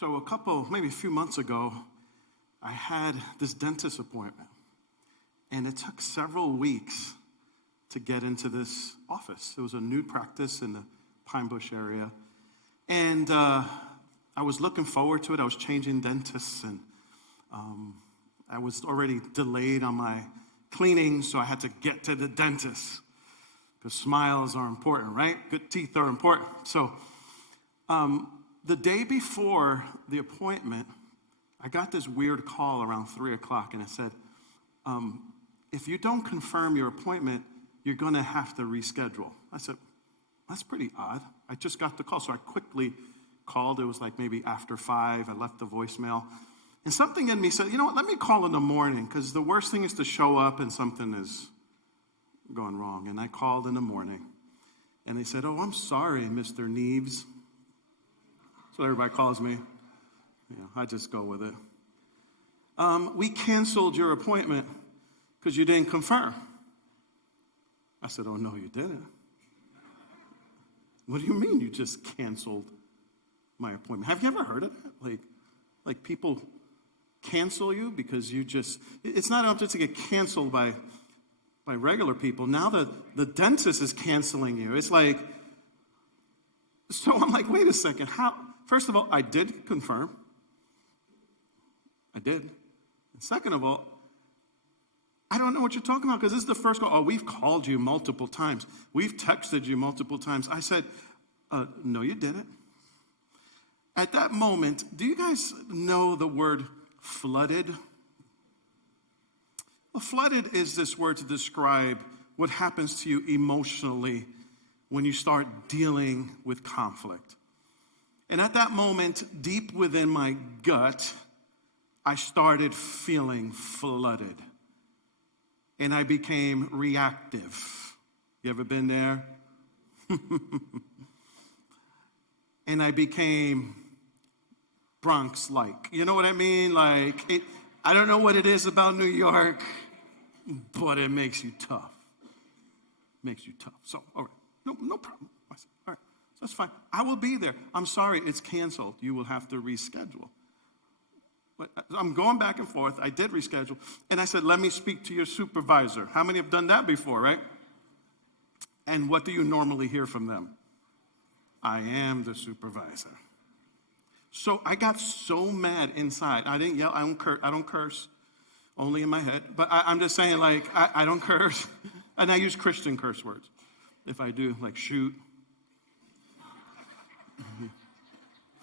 So maybe a few months ago, I had this dentist appointment. And it took several weeks to get into this office. It was a new practice in the Pine Bush area. And I was looking forward to it. I was changing dentists, and I was already delayed on my cleaning, so I had to get to the dentist. Because smiles are important, right? Good teeth are important. So the day before the appointment, I got this weird call around 3 o'clock, and it said, if you don't confirm your appointment, you're going to have to reschedule. I said, that's pretty odd. I just got the call, so I quickly called. It was like maybe after 5. I left the voicemail. And something in me said, you know what, let me call in the morning, because the worst thing is to show up and something is going wrong. And I called in the morning, and they said, oh, I'm sorry, Mr. Neves. That's what everybody calls me. I just go with it. We canceled your appointment because you didn't confirm. I said, oh, no, you didn't. What do you mean you just canceled my appointment? Have you ever heard of that? Like people cancel you because it's not enough just to get canceled by regular people. Now the dentist is canceling you. It's like, so I'm like, wait a second. How? First of all, I did confirm. I did. And second of all, I don't know what you're talking about, because this is the first call. Oh, we've called you multiple times. We've texted you multiple times. I said, no, you didn't. At that moment, do you guys know the word flooded? Well, flooded is this word to describe what happens to you emotionally when you start dealing with conflict. And at that moment, deep within my gut, I started feeling flooded. And I became reactive. You ever been there? And I became Bronx-like. You know what I mean? I don't know what it is about New York, but it makes you tough. Makes you tough. So, all right, no problem. I said, all right, that's fine. I will be there. I'm sorry, it's canceled. You will have to reschedule. But I'm going back and forth. I did reschedule. And I said, let me speak to your supervisor. How many have done that before, right? And what do you normally hear from them? I am the supervisor. So I got so mad inside. I didn't yell. I don't curse. Only in my head. But I'm just saying, I don't curse. And I use Christian curse words. If I do, like shoot.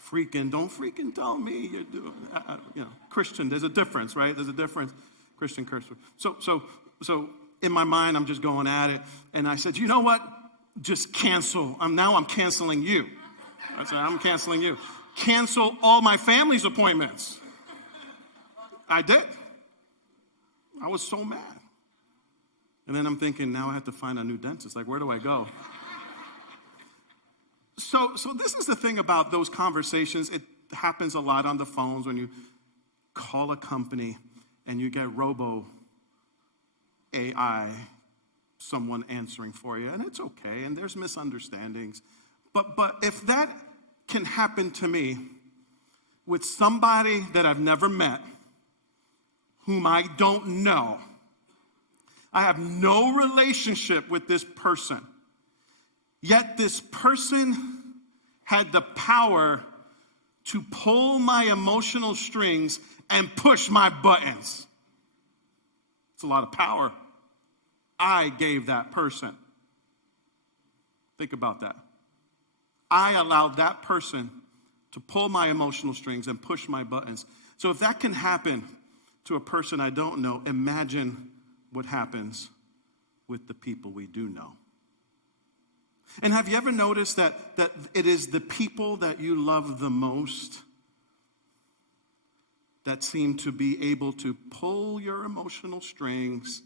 Don't freaking tell me you're doing, Christian, there's a difference, right? There's a difference, Christian curse word. So in my mind, I'm just going at it. And I said, you know what? Just cancel. I'm canceling you. I said, I'm canceling you. Cancel all my family's appointments. I did. I was so mad. And then I'm thinking, now I have to find a new dentist. Where do I go? So this is the thing about those conversations. It happens a lot on the phones when you call a company and you get robo AI, someone answering for you, and it's okay, and there's misunderstandings. But if that can happen to me with somebody that I've never met, whom I don't know, I have no relationship with this person, yet this person had the power to pull my emotional strings and push my buttons. It's a lot of power I gave that person. Think about that. I allowed that person to pull my emotional strings and push my buttons. So if that can happen to a person I don't know, imagine what happens with the people we do know. And have you ever noticed that it is the people that you love the most that seem to be able to pull your emotional strings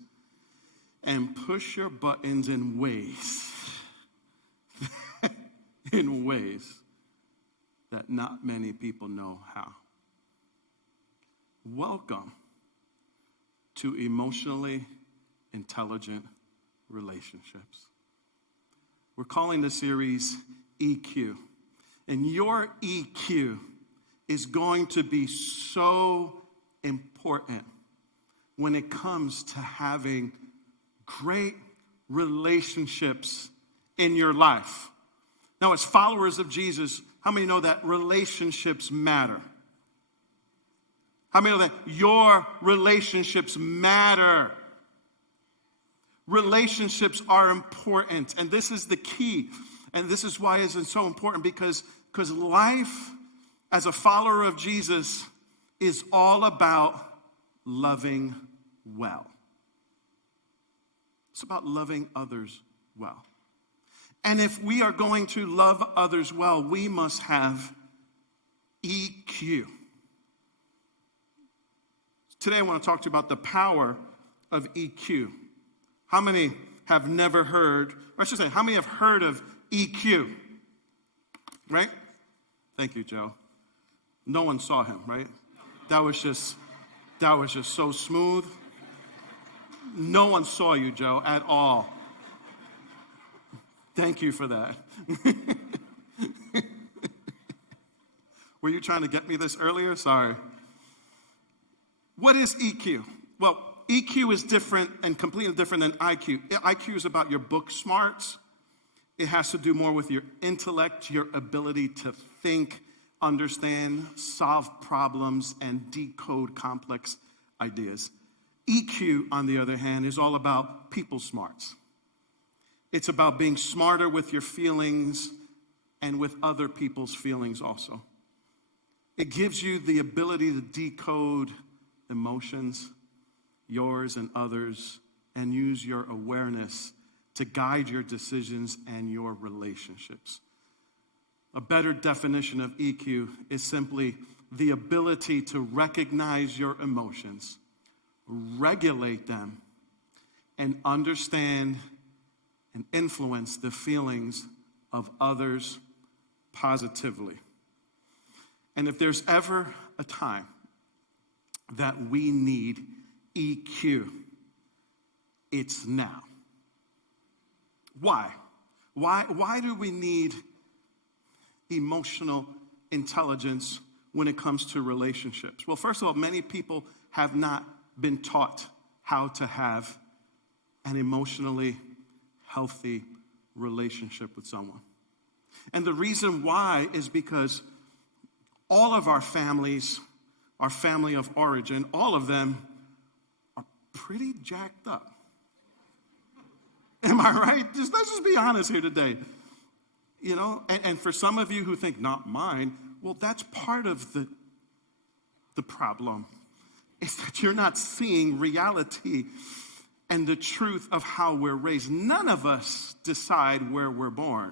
and push your buttons in ways, that not many people know how? Welcome to emotionally intelligent relationships. We're calling this series EQ. And your EQ is going to be so important when it comes to having great relationships in your life. Now, as followers of Jesus, how many know that relationships matter? How many know that your relationships matter? Relationships are important, and this is the key. And this is why it's so important, because life as a follower of Jesus is all about loving well. It's about loving others well. And if we are going to love others well, we must have EQ. Today I want to talk to you about the power of EQ. How many have never heard, or I should say, how many have heard of EQ? Right? Thank you, Joe. No one saw him, right? That was just so smooth. No one saw you, Joe, at all. Thank you for that. Were you trying to get me this earlier? Sorry. What is EQ? Well, EQ is different and completely different than IQ. IQ is about your book smarts. It has to do more with your intellect, your ability to think, understand, solve problems, and decode complex ideas. EQ, on the other hand, is all about people smarts. It's about being smarter with your feelings and with other people's feelings also. It gives you the ability to decode emotions, yours and others, and use your awareness to guide your decisions and your relationships. A better definition of EQ is simply the ability to recognize your emotions, regulate them, and understand and influence the feelings of others positively. And if there's ever a time that we need EQ, it's now. Why? Why do we need emotional intelligence when it comes to relationships? Well, first of all, many people have not been taught how to have an emotionally healthy relationship with someone. And the reason why is because all of our families, our family of origin, all of them are pretty jacked up. Am I right? Let's just be honest here today. You know, and for some of you who think, not mine, well, that's part of the problem, is that you're not seeing reality and the truth of how we're raised. None of us decide where we're born.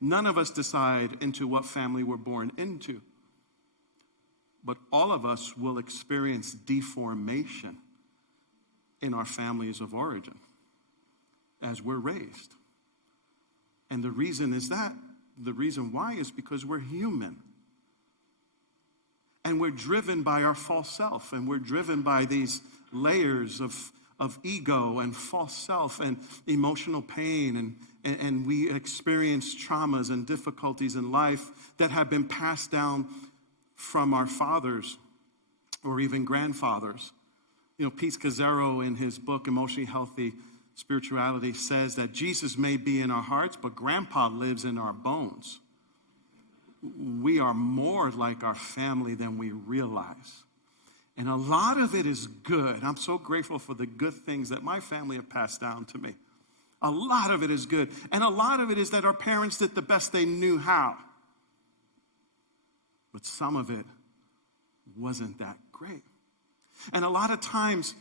None of us decide into what family we're born into. But all of us will experience deformation in our families of origin as we're raised. And the reason why is because we're human. And we're driven by our false self, and we're driven by these layers of ego and false self and emotional pain, and we experience traumas and difficulties in life that have been passed down from our fathers or even grandfathers. You know, Pete Scazzaro, in his book, Emotionally Healthy Spirituality, says that Jesus may be in our hearts, but Grandpa lives in our bones. We are more like our family than we realize. And a lot of it is good. I'm so grateful for the good things that my family have passed down to me. A lot of it is good. And a lot of it is that our parents did the best they knew how. But some of it wasn't that great. And a lot of times,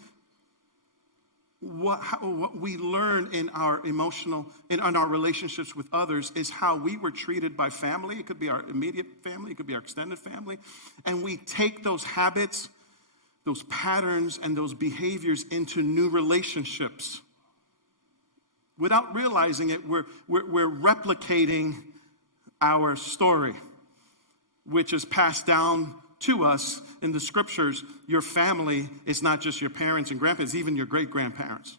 what we learn in our in our relationships with others is how we were treated by family. It could be our immediate family, it could be our extended family. And we take those habits, those patterns, and those behaviors into new relationships. Without realizing it, we're replicating our story, which is passed down to us in the scriptures. Your family is not just your parents and grandparents, even your great-grandparents.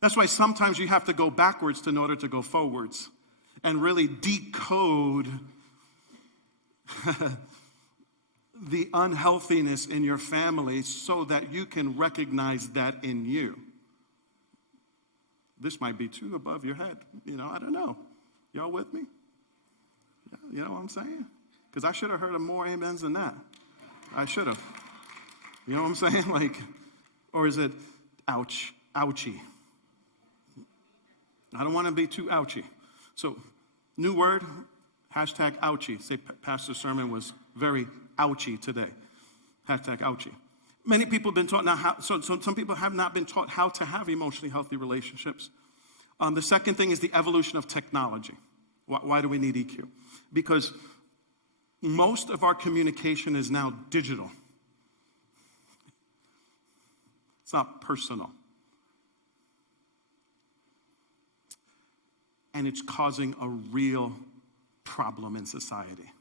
That's why sometimes you have to go backwards in order to go forwards and really decode the unhealthiness in your family so that you can recognize that in you. This might be too above your head. I don't know. Y'all with me? You know what I'm saying? Because I should have heard more amens than that. I should have. You know what I'm saying? Or is it ouch, ouchie? I don't want to be too ouchie. So, new word, hashtag ouchie. Say pastor's sermon was very ouchie today. Hashtag ouchie. Many people have been taught now so some people have not been taught how to have emotionally healthy relationships. The second thing is the evolution of technology. Why do we need EQ? Because most of our communication is now digital. It's not personal. And it's causing a real problem in society.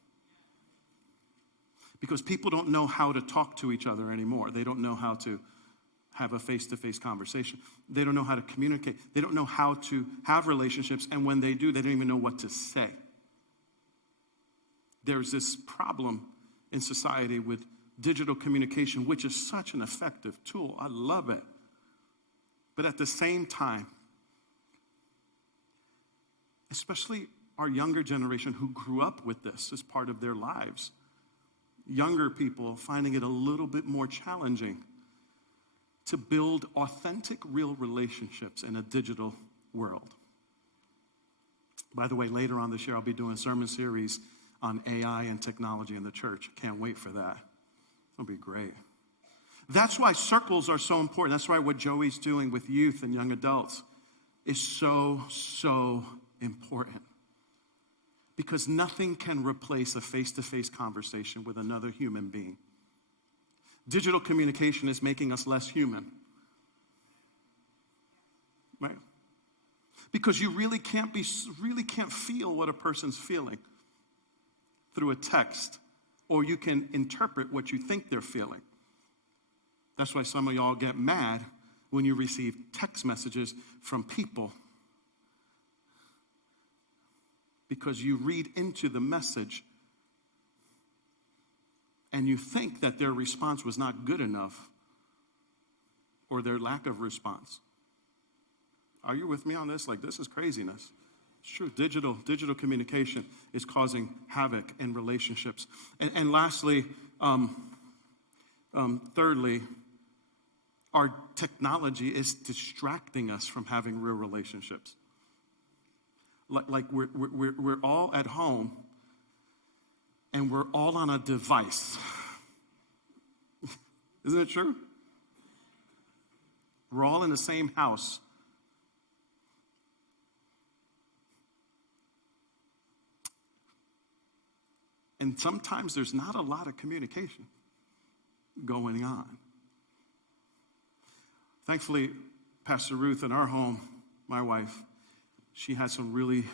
Because people don't know how to talk to each other anymore. They don't know how to have a face-to-face conversation. They don't know how to communicate. They don't know how to have relationships. And when they do, they don't even know what to say. There's this problem in society with digital communication, which is such an effective tool. I love it. But at the same time, especially our younger generation who grew up with this as part of their lives, younger people finding it a little bit more challenging to build authentic, real relationships in a digital world. By the way, later on this year, I'll be doing a sermon series on AI and technology in the church. Can't wait for that. It'll be great. That's why circles are so important. That's why what Joey's doing with youth and young adults is so, so important. Because nothing can replace a face-to-face conversation with another human being. Digital communication is making us less human. Right? Because you really can't feel what a person's feeling through a text, or you can interpret what you think they're feeling. That's why some of y'all get mad when you receive text messages from people, because you read into the message and you think that their response was not good enough, or their lack of response. Are you with me on this? This is craziness. It's true. Digital communication is causing havoc in relationships. And lastly, thirdly, our technology is distracting us from having real relationships. We're all at home and we're all on a device. Isn't it true? We're all in the same house. And sometimes there's not a lot of communication going on. Thankfully, Pastor Ruth in our home, my wife, she has some really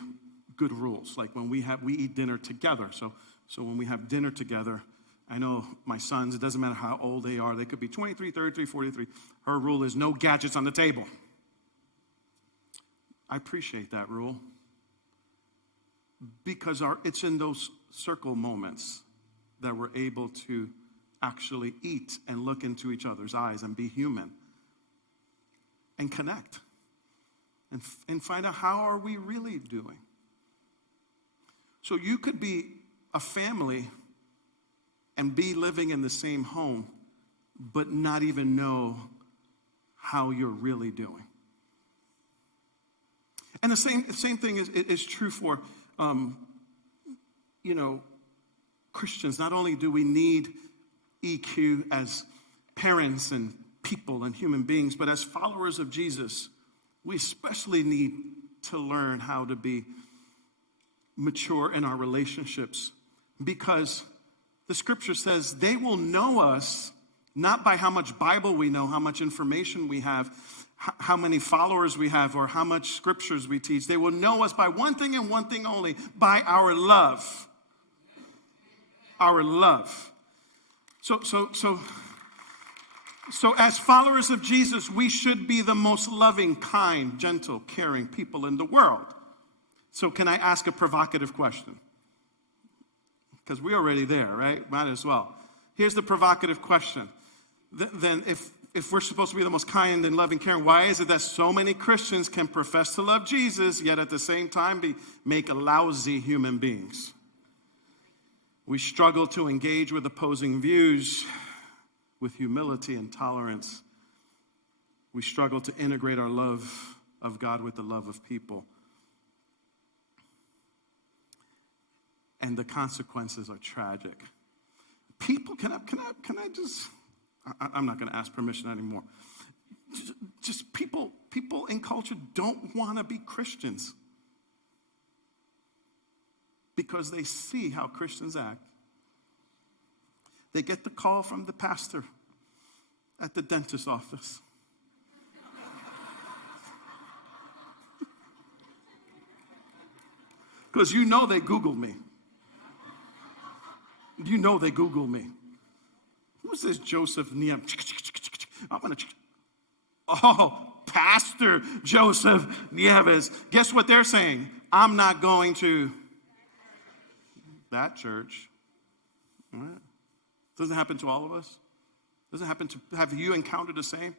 good rules. Like when we eat dinner together. So when we have dinner together, I know my sons, it doesn't matter how old they are. They could be 23, 33, 43. Her rule is no gadgets on the table. I appreciate that rule. Because it's in those circle moments that we're able to actually eat and look into each other's eyes and be human and connect and find out how are we really doing. So you could be a family and be living in the same home but not even know how you're really doing. And the same thing is true for Christians. Not only do we need EQ as parents and people and human beings, but as followers of Jesus, we especially need to learn how to be mature in our relationships, because the scripture says they will know us not by how much Bible we know, how much information we have, how many followers we have, or how much scriptures we teach. They will know us by one thing and one thing only, by our love. Our love. So as followers of Jesus, we should be the most loving, kind, gentle, caring people in the world. So can I ask a provocative question? because we're already there, right? Might as well. Here's the provocative question. Then if we're supposed to be the most kind and loving, caring, why is it that so many Christians can profess to love Jesus, yet at the same time make lousy human beings? We struggle to engage with opposing views with humility and tolerance. We struggle to integrate our love of God with the love of people. And the consequences are tragic. People, I'm not going to ask permission anymore. Just people in culture don't want to be Christians because they see how Christians act. They get the call from the pastor at the dentist's office. Because you know they Googled me. You know they Googled me. Who's this Joseph Nieves? I'm going to... Oh, Pastor Joseph Nieves. Guess what they're saying? I'm not going to that church. All right. Doesn't happen to all of us. Doesn't happen to... Have you encountered the same?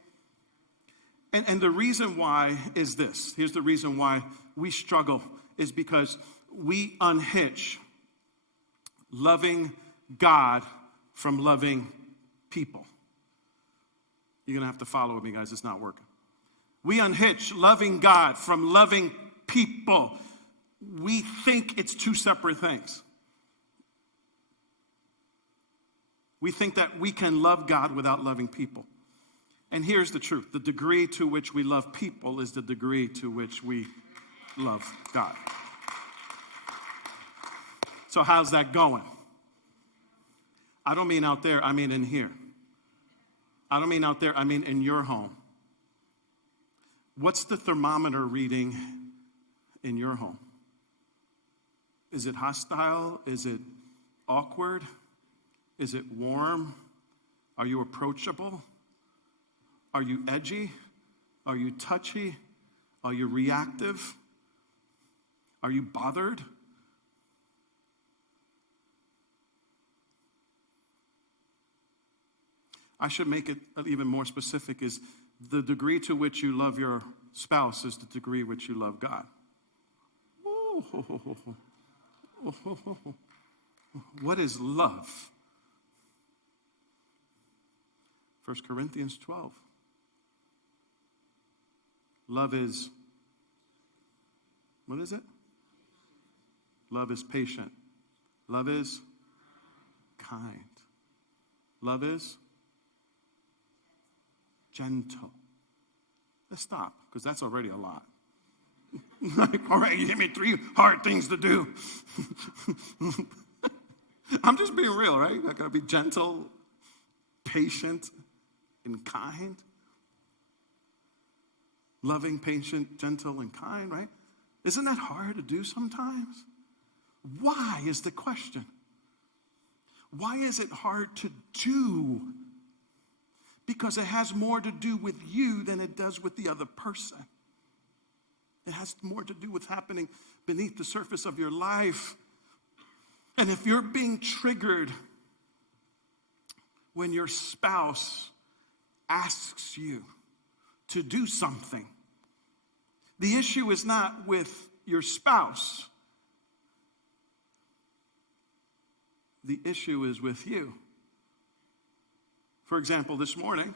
And the reason why is this. Here's the reason why we struggle is because we unhitch loving God from loving people. You're going to have to follow me, guys. It's not working. We unhitch loving God from loving people. We think it's two separate things. We think that we can love God without loving people. And here's the truth. The degree to which we love people is the degree to which we love God. So how's that going? I don't mean out there, I mean in here. I don't mean out there, I mean in your home. What's the thermometer reading in your home? Is it hostile? Is it awkward? Is it warm? Are you approachable? Are you edgy? Are you touchy? Are you reactive? Are you bothered? I should make it even more specific, is the degree to which you love your spouse is the degree which you love God. What is love? 1 Corinthians 12. Love is, what is it? Love is patient. Love is kind. Love is gentle. Let's stop, because that's already a lot. All right, you give me 3 hard things to do. I'm just being real, right? I gotta be gentle, patient, and kind. Loving, patient, gentle, and kind, right? Isn't that hard to do sometimes? Why is the question? Why is it hard to do? Because it has more to do with you than it does with the other person. It has more to do with what's happening beneath the surface of your life. And if you're being triggered when your spouse asks you to do something, the issue is not with your spouse. The issue is with you. For example, this morning,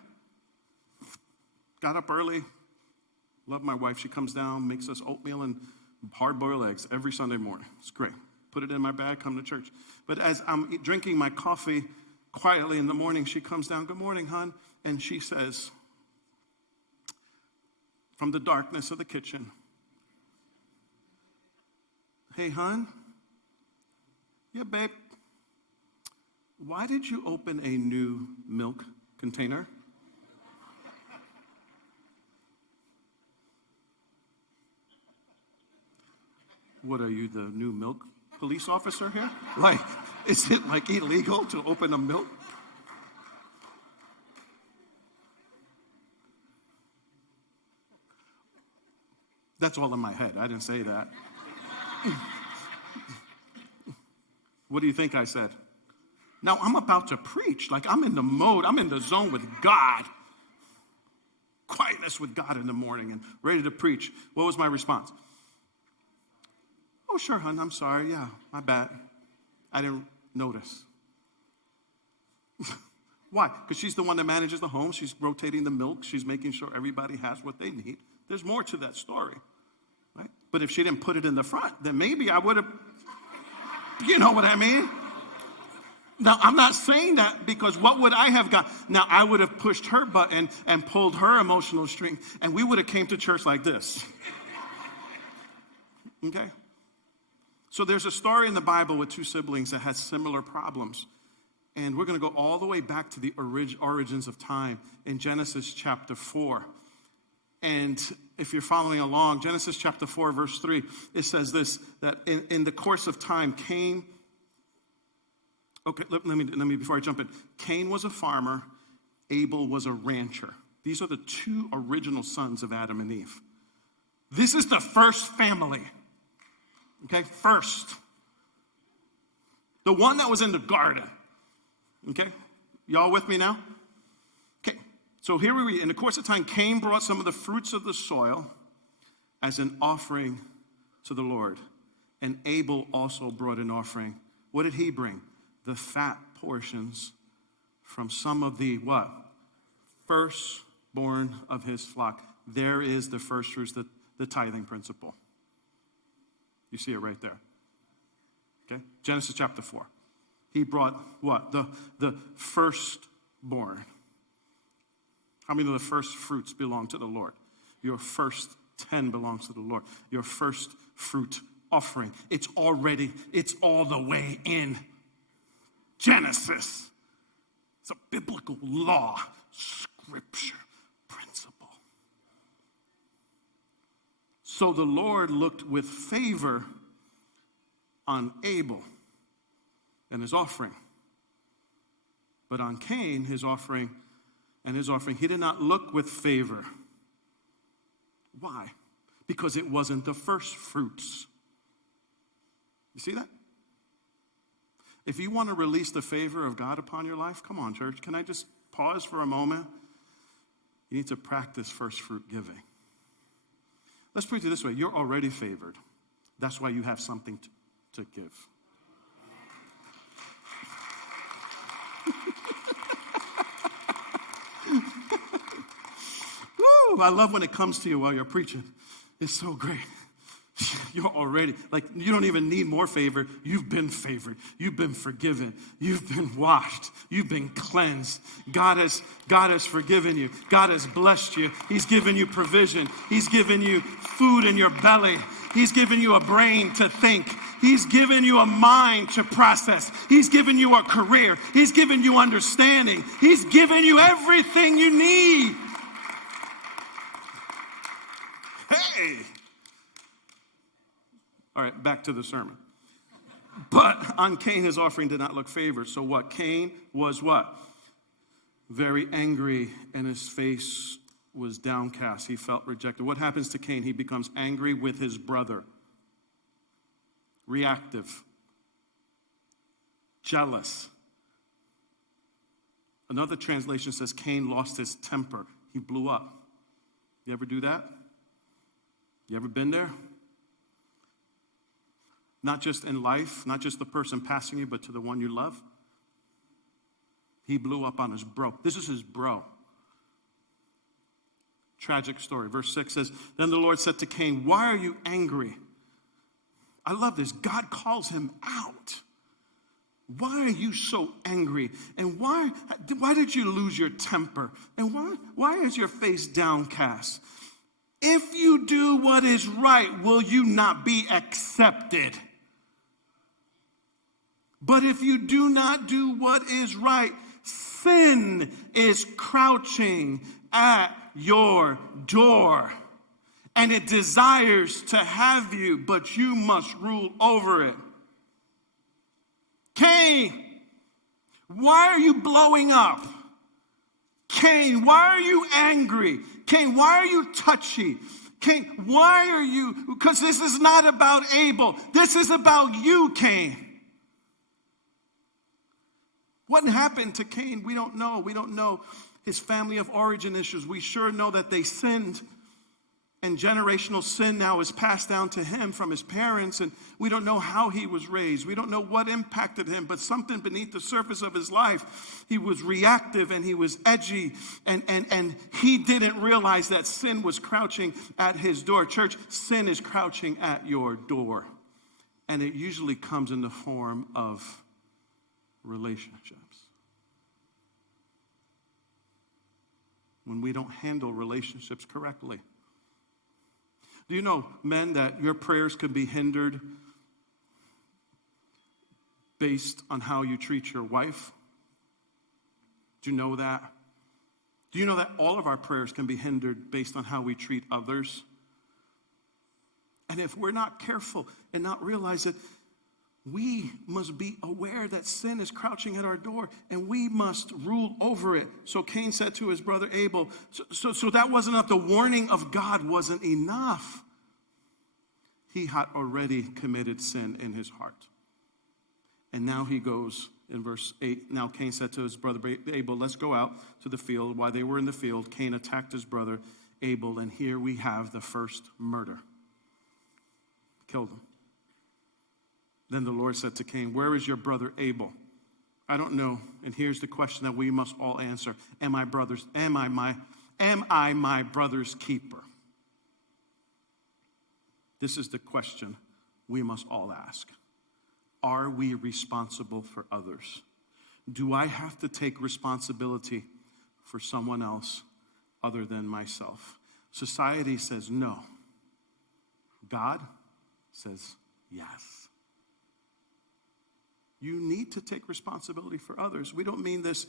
got up early, love my wife. She comes down, makes us oatmeal and hard-boiled eggs every Sunday morning. It's great. Put it in my bag, come to church. But as I'm drinking my coffee quietly in the morning, she comes down, "Good morning, hon," and she says, from the darkness of the kitchen, "Hey, hon, yeah, babe, why did you open a new milk container?" What are you, the new milk police officer here? Like, is it like illegal to open a milk? That's all in my head. I didn't say that. What do you think I said? Now I'm about to preach. Like I'm in the mode. I'm in the zone with God. Quietness with God in the morning and ready to preach. What was my response? Oh, sure, hon. I'm sorry. Yeah, my bad. I didn't notice. Why? Because she's the one that manages the home. She's rotating the milk. She's making sure everybody has what they need. There's more to that story, right? But if she didn't put it in the front, then maybe I would have, you know what I mean? Now, I'm not saying that because what would I have got? Now, I would have pushed her button and pulled her emotional string, and we would have came to church like this. Okay? So there's a story in the Bible with two siblings that had similar problems. And we're going to go all the way back to the origins of time in Genesis chapter 4. And if you're following along, Genesis chapter 4, verse 3, it says this, that in the course of time, Cain, okay, let me, before I jump in, Cain was a farmer, Abel was a rancher. These are the two original sons of Adam and Eve. This is the first family. Okay, first. The one that was in the garden. Okay, y'all with me now? Okay, so here we read, in the course of time, Cain brought some of the fruits of the soil as an offering to the Lord. And Abel also brought an offering. What did he bring? The fat portions from some of the what? Firstborn of his flock. There is the first fruits, the tithing principle. You see it right there. Okay, Genesis chapter 4. He brought what? The firstborn. How many of the first fruits belong to the Lord? Your first 10 belongs to the Lord. Your first fruit offering. It's all the way in Genesis. It's a biblical law, scripture, principle. So the Lord looked with favor on Abel and his offering. But on Cain, his offering, he did not look with favor. Why? Because it wasn't the first fruits. You see that? If you want to release the favor of God upon your life, come on, church. Can I just pause for a moment? You need to practice first fruit giving. Let's put it this way. You're already favored. That's why you have something to give. Woo, I love when it comes to you while you're preaching. It's so great. You're already, like, you don't even need more favor. You've been favored. You've been forgiven. You've been washed. You've been cleansed. God has forgiven you. God has blessed you. He's given you provision. He's given you food in your belly. He's given you a brain to think. He's given you a mind to process. He's given you a career. He's given you understanding. He's given you everything you need. Hey! All right, back to the sermon. But on Cain, his offering did not look favored. So what? Cain was what? Very angry, and his face was downcast. He felt rejected. What happens to Cain? He becomes angry with his brother. Reactive. Jealous. Another translation says Cain lost his temper. He blew up. You ever do that? You ever been there? Not just in life, not just the person passing you, but to the one you love. He blew up on his bro. This is his bro. Tragic story. Verse 6 says, then the Lord said to Cain, why are you angry? I love this. God calls him out. Why are you so angry? And why did you lose your temper? And why is your face downcast? If you do what is right, will you not be accepted? But if you do not do what is right, sin is crouching at your door. And it desires to have you, but you must rule over it. Cain, why are you blowing up? Cain, why are you angry? Cain, why are you touchy? Cain, why are you? Because this is not about Abel. This is about you, Cain. What happened to Cain? We don't know. We don't know his family of origin issues. We sure know that they sinned, and generational sin now is passed down to him from his parents, and we don't know how he was raised. We don't know what impacted him, but something beneath the surface of his life, he was reactive and he was edgy, and he didn't realize that sin was crouching at his door. Church, sin is crouching at your door, and it usually comes in the form of relationships. When we don't handle relationships correctly. Do you know, men, that your prayers could be hindered based on how you treat your wife? Do you know that? Do you know that all of our prayers can be hindered based on how we treat others? And if we're not careful and not realize it, we must be aware that sin is crouching at our door, and we must rule over it. So Cain said to his brother Abel, so that wasn't enough. The warning of God wasn't enough. He had already committed sin in his heart. And now he goes in verse 8. Now Cain said to his brother Abel, let's go out to the field. While they were in the field, Cain attacked his brother Abel, and here we have the first murder. Killed him. Then the Lord said to Cain, where is your brother Abel? I don't know. And here's the question that we must all answer. Am I my brother's keeper? This is the question we must all ask. Are we responsible for others? Do I have to take responsibility for someone else other than myself? Society says no. God says yes. You need to take responsibility for others. We don't mean this,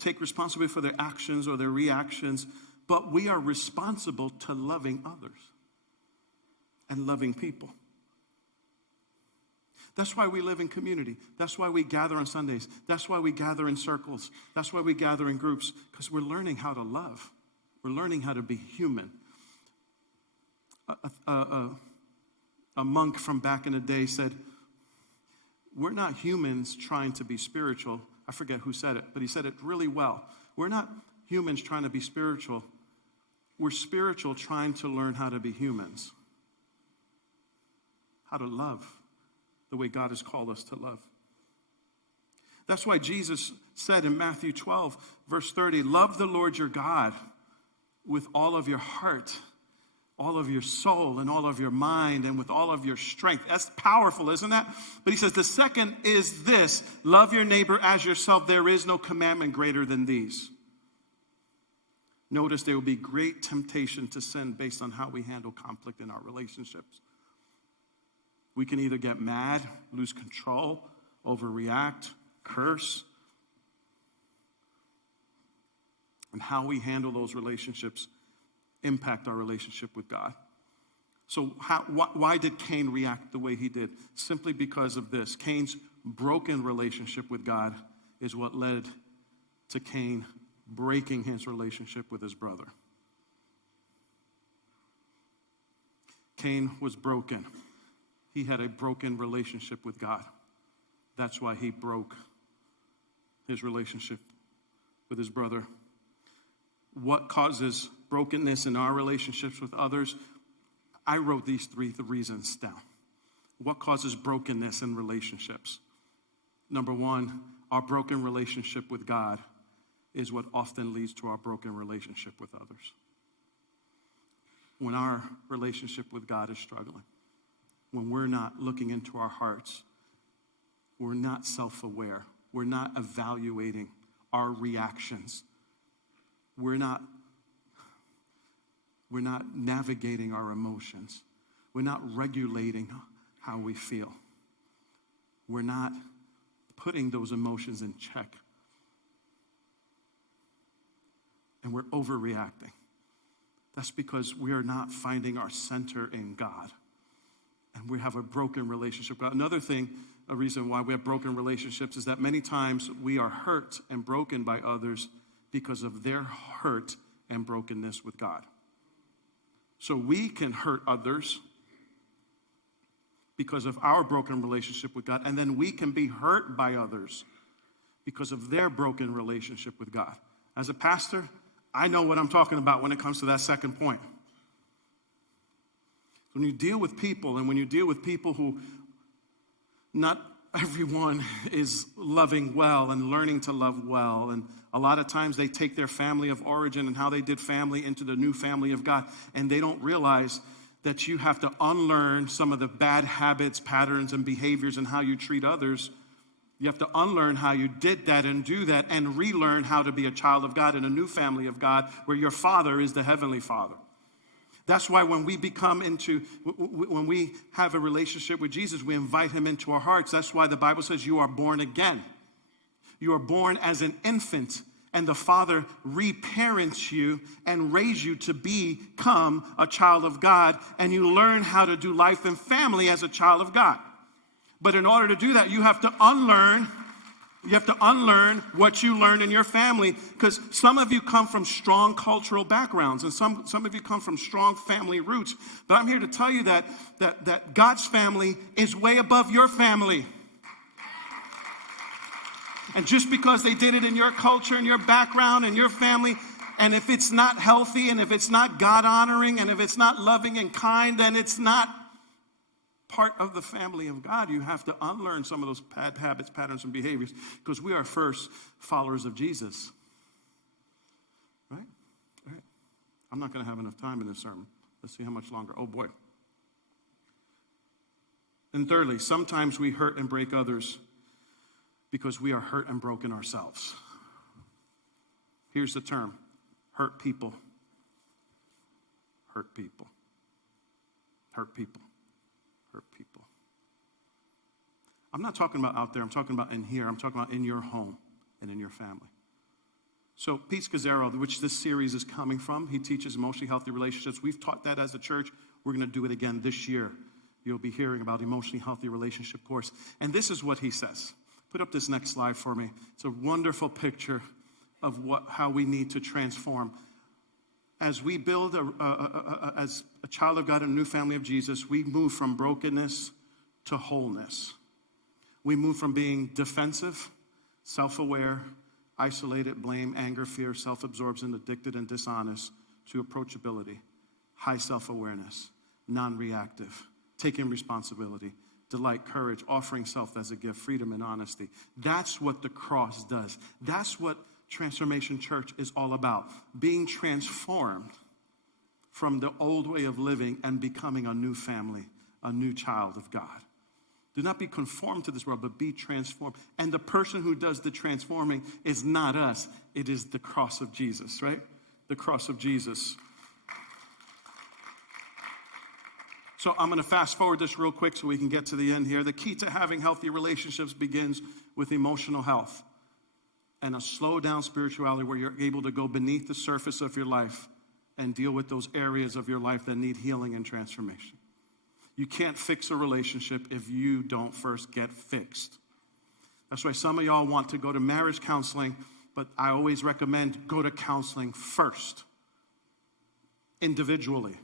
take responsibility for their actions or their reactions, but we are responsible to loving others and loving people. That's why we live in community. That's why we gather on Sundays. That's why we gather in circles. That's why we gather in groups, because we're learning how to love. We're learning how to be human. A monk from back in the day said, we're not humans trying to be spiritual. I forget who said it, but he said it really well. We're not humans trying to be spiritual. We're spiritual trying to learn how to be humans. How to love the way God has called us to love. That's why Jesus said in Matthew 12, verse 30, love the Lord your God with all of your heart, all of your soul, and all of your mind, and with all of your strength. That's powerful, isn't that? But he says the second is this: love your neighbor as yourself. There is no commandment greater than these. Notice there will be great temptation to sin based on how we handle conflict in our relationships. We can either get mad, lose control, overreact, curse. And how we handle those relationships impact our relationship with God. So why did Cain react the way he did? Simply because of this. Cain's broken relationship with God is what led to Cain breaking his relationship with his brother. Cain was broken. He had a broken relationship with God. That's why he broke his relationship with his brother. What causes brokenness in our relationships with others? I wrote these three reasons down. What causes brokenness in relationships? Number one, our broken relationship with God is what often leads to our broken relationship with others. When our relationship with God is struggling, when we're not looking into our hearts, we're not self-aware, we're not evaluating our reactions, we're not navigating our emotions, we're not regulating how we feel, we're not putting those emotions in check, and we're overreacting. That's because we are not finding our center in God. And we have a broken relationship with God. Another thing, a reason why we have broken relationships is that many times we are hurt and broken by others because of their hurt and brokenness with God. So we can hurt others because of our broken relationship with God, and then we can be hurt by others because of their broken relationship with God. As a pastor, I know what I'm talking about when it comes to that second point. When you deal with people, and when you deal with people who not everyone is loving well and learning to love well, and a lot of times they take their family of origin and how they did family into the new family of God, and they don't realize that you have to unlearn some of the bad habits, patterns, and behaviors and how you treat others. You have to unlearn how you did that and do that and relearn how to be a child of God in a new family of God where your Father is the Heavenly Father. That's why when we have a relationship with Jesus, we invite him into our hearts. That's why the Bible says you are born again. You are born as an infant, and the Father reparents you and raises you to become a child of God, and you learn how to do life and family as a child of God. But in order to do that, you have to unlearn what you learned in your family, because some of you come from strong cultural backgrounds, and some of you come from strong family roots. But I'm here to tell you that God's family is way above your family. And just because they did it in your culture and your background and your family, and if it's not healthy, and if it's not God-honoring, and if it's not loving and kind, then it's not part of the family of God. You have to unlearn some of those bad habits, patterns, and behaviors, because we are first followers of Jesus. Right? All right. I'm not going to have enough time in this sermon. Let's see how much longer. Oh, boy. And thirdly, sometimes we hurt and break others because we are hurt and broken ourselves. Here's the term: hurt people. Hurt people. Hurt people. Hurt people. I'm not talking about out there. I'm talking about in here. I'm talking about in your home and in your family. So Pete Scazzaro, which this series is coming from, he teaches emotionally healthy relationships. We've taught that as a church. We're going to do it again this year. You'll be hearing about emotionally healthy relationship course. And this is what he says. Put up this next slide for me. It's a wonderful picture of how we need to transform. As we build as a child of God in a new family of Jesus, we move from brokenness to wholeness. We move from being defensive, self-aware, isolated, blame, anger, fear, self-absorbed, and addicted, and dishonest, to approachability, high self-awareness, non-reactive, taking responsibility, delight, courage, offering self as a gift, freedom, and honesty. That's what the cross does. That's what Transformation Church is all about. Being transformed from the old way of living and becoming a new family, a new child of God. Do not be conformed to this world, but be transformed. And the person who does the transforming is not us. It is the cross of Jesus, right? The cross of Jesus. So I'm going to fast forward this real quick so we can get to the end here. The key to having healthy relationships begins with emotional health and a slow down spirituality where you're able to go beneath the surface of your life and deal with those areas of your life that need healing and transformation. You can't fix a relationship if you don't first get fixed. That's why some of y'all want to go to marriage counseling, but I always recommend go to counseling first, individually.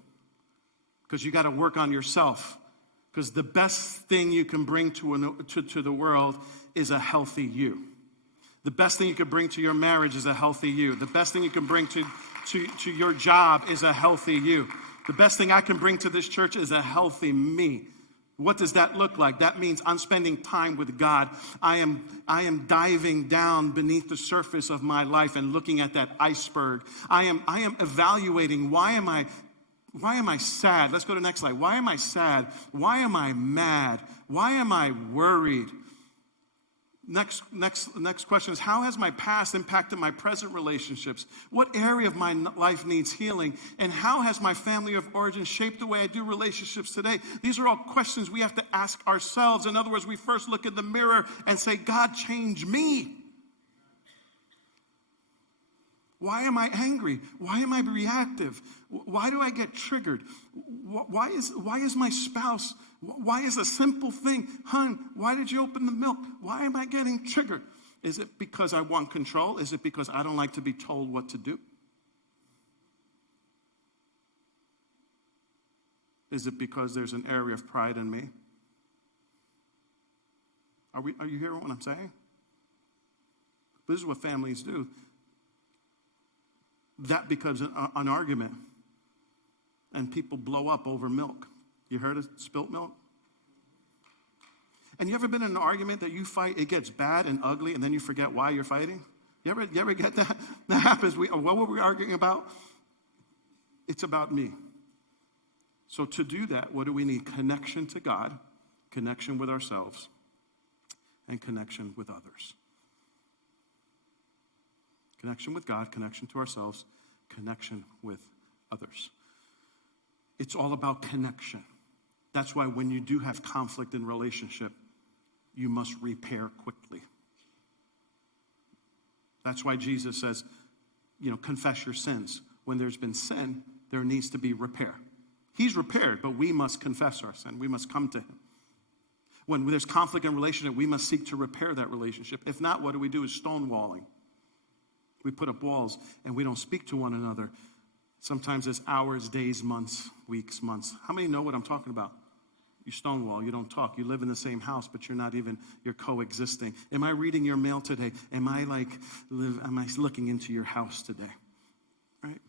Because you got to work on yourself. Because the best thing you can bring to the world is a healthy you. The best thing you can bring to your marriage is a healthy you. The best thing you can bring to your job is a healthy you. The best thing I can bring to this church is a healthy me. What does that look like? That means I'm spending time with God. I am diving down beneath the surface of my life and looking at that iceberg. I am evaluating why am I sad? Let's go to the next slide. Why am I sad? Why am I mad? Why am I worried? Next question is, how has my past impacted my present relationships? What area of my life needs healing? And how has my family of origin shaped the way I do relationships today? These are all questions we have to ask ourselves. In other words, we first look in the mirror and say, God, change me. Why am I angry? Why am I reactive? Why do I get triggered? Why is my spouse, why is a simple thing, hon, why did you open the milk? Why am I getting triggered? Is it because I want control? Is it because I don't like to be told what to do? Is it because there's an area of pride in me? Are you hearing what I'm saying? This is what families do. That becomes an argument, and people blow up over milk. You heard of spilt milk? And you ever been in an argument that you fight, it gets bad and ugly, and then you forget why you're fighting? You ever get that? That happens. What were we arguing about? It's about me. So to do that, what do we need? Connection to God, connection with ourselves, and connection with others. Connection with God, connection to ourselves, connection with others. It's all about connection. That's why when you do have conflict in relationship, you must repair quickly. That's why Jesus says, confess your sins. When there's been sin, there needs to be repair. He's repaired, but we must confess our sin. We must come to him. When there's conflict in relationship, we must seek to repair that relationship. If not, what do? Is stonewalling. We put up walls and we don't speak to one another. Sometimes it's hours, days, months, weeks, months. How many know what I'm talking about? You stonewall, you don't talk. You live in the same house, but you're coexisting. Am I reading your mail today? Am I looking into your house today? Right?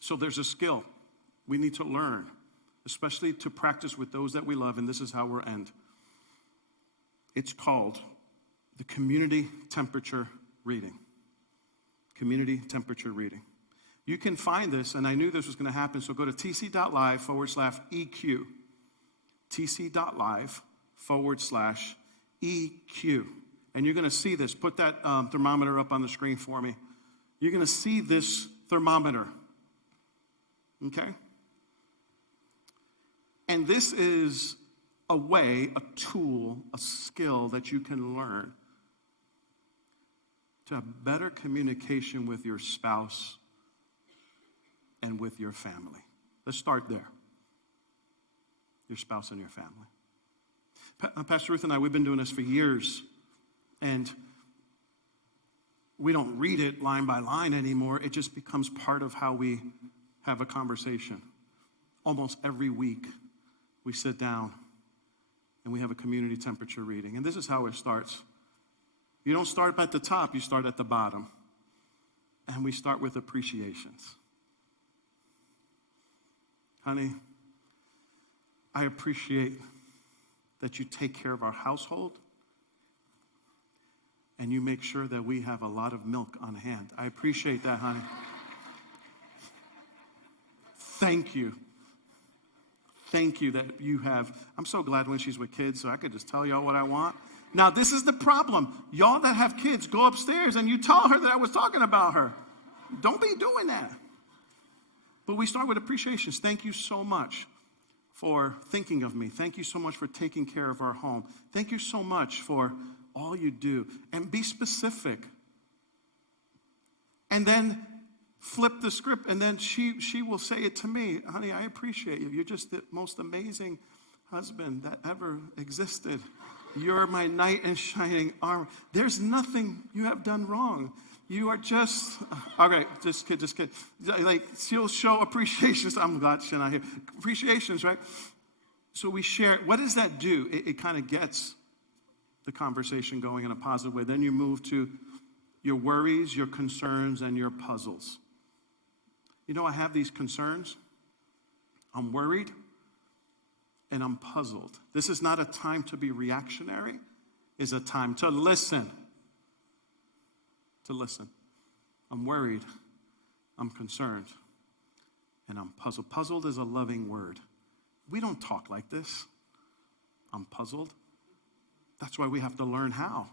So there's a skill we need to learn, especially to practice with those that we love, and this is how we'll end. It's called the community temperature reading. Community temperature reading. You can find this, and I knew this was going to happen, so go to tc.live/EQ. tc.live/EQ. And you're going to see this. Put that thermometer up on the screen for me. You're going to see this thermometer. Okay? And this is a way, a tool, a skill that you can learn to have better communication with your spouse and with your family. Let's start there. Your spouse and your family. Pastor Ruth and I, we've been doing this for years, and we don't read it line by line anymore. It just becomes part of how we have a conversation. Almost every week, we sit down and we have a community temperature reading. And this is how it starts. You don't start at the top, you start at the bottom. And we start with appreciations. Honey, I appreciate that you take care of our household and you make sure that we have a lot of milk on hand. I appreciate that, honey. Thank you. Thank you that you have. I'm so glad when she's with kids, so I could just tell y'all what I want. Now, this is the problem. Y'all that have kids, go upstairs and you tell her that I was talking about her. Don't be doing that. But we start with appreciations. Thank you so much for thinking of me. Thank you so much for taking care of our home. Thank you so much for all you do. And be specific. And then flip the script, and then she will say it to me. Honey, I appreciate you. You're just the most amazing husband that ever existed. You're my knight in shining armor. There's nothing you have done wrong. You are just, okay, just kid. Like, she'll show appreciations. I'm glad she's not here. Appreciations, right? So we share. What does that do? It kind of gets the conversation going in a positive way. Then you move to your worries, your concerns, and your puzzles. I have these concerns. I'm worried. And I'm puzzled. This is not a time to be reactionary. It's a time to listen. To listen. I'm worried. I'm concerned. And I'm puzzled. Puzzled is a loving word. We don't talk like this. I'm puzzled. That's why we have to learn how.